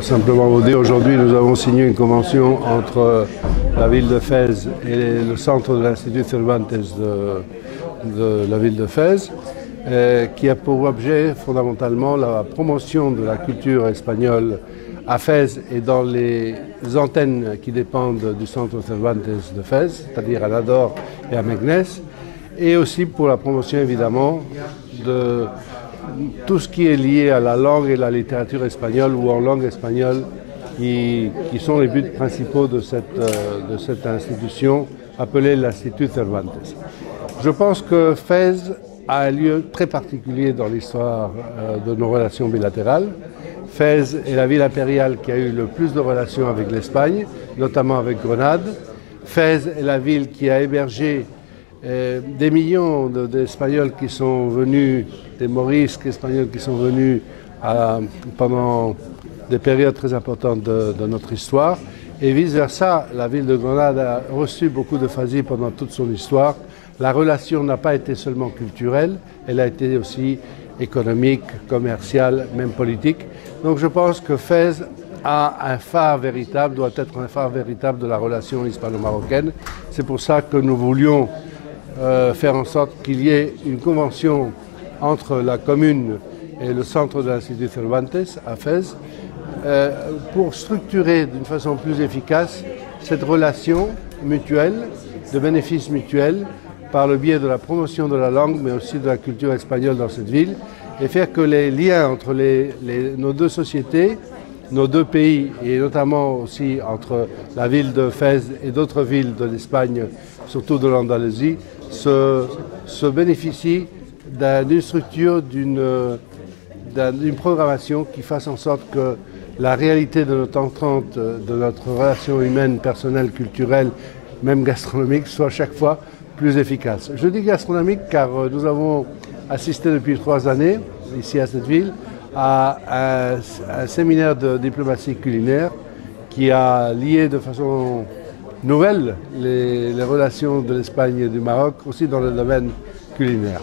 Simplement vous dire, aujourd'hui nous avons signé une convention entre la ville de Fès et le centre de l'Institut Cervantes de la ville de Fès, qui a pour objet fondamentalement la promotion de la culture espagnole à Fès et dans les antennes qui dépendent du centre Cervantes de Fès, c'est-à-dire à Nador et à Meknès, et aussi pour la promotion évidemment de tout ce qui est lié à la langue et la littérature espagnole ou en langue espagnole, qui sont les buts principaux de cette institution appelée l'Institut Cervantes. Je pense que Fès a un lieu très particulier dans l'histoire de nos relations bilatérales. Fès est la ville impériale qui a eu le plus de relations avec l'Espagne, notamment avec Grenade. Fès est la ville qui a hébergé des millions d'Espagnols qui sont venus, des morisques espagnols qui sont venus pendant des périodes très importantes de notre histoire. Et vice-versa, la ville de Grenade a reçu beaucoup de Fazis pendant toute son histoire. La relation n'a pas été seulement culturelle, elle a été aussi économique, commerciale, même politique. Donc je pense que Fès a un phare véritable, doit être un phare véritable de la relation hispano-marocaine. C'est pour ça que nous voulions faire en sorte qu'il y ait une convention entre la commune et le centre de l'Institut Cervantes à Fès pour structurer d'une façon plus efficace cette relation mutuelle, de bénéfices mutuels, par le biais de la promotion de la langue, mais aussi de la culture espagnole dans cette ville, et faire que les liens entre nos deux sociétés, nos deux pays, et notamment aussi entre la ville de Fès et d'autres villes de l'Espagne, surtout de l'Andalousie, se bénéficient d'une structure, d'une programmation qui fasse en sorte que la réalité de notre entente, de notre relation humaine, personnelle, culturelle, même gastronomique, soit chaque fois plus efficace. Je dis gastronomique car nous avons assisté depuis 3 années, ici à cette ville, à un séminaire de diplomatie culinaire qui a lié de façon nouvelle les relations de l'Espagne et du Maroc, aussi dans le domaine culinaire.